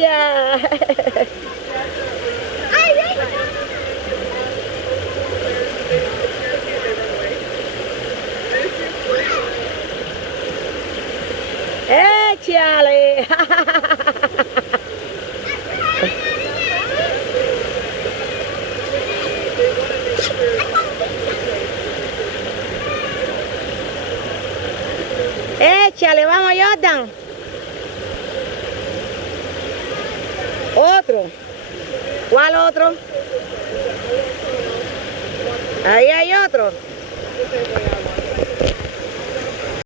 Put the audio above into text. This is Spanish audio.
Gracias. ¡Échale! ¡Échale! ¡Vamos, Jordan! ¿Otro? ¿Cuál otro? Ahí hay otro.